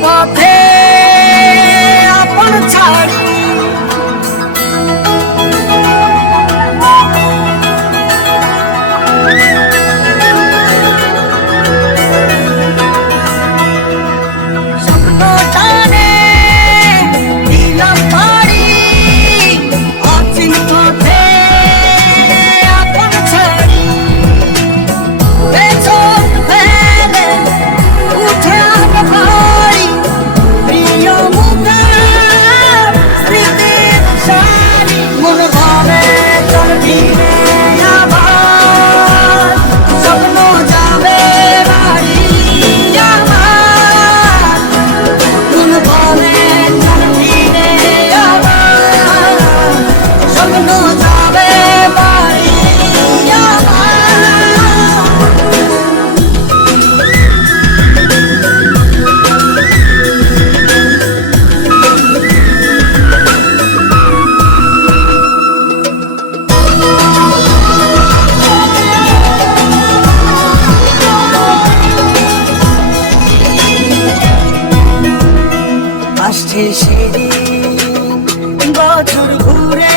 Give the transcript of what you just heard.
pop it. শেষে বছর ঘুরে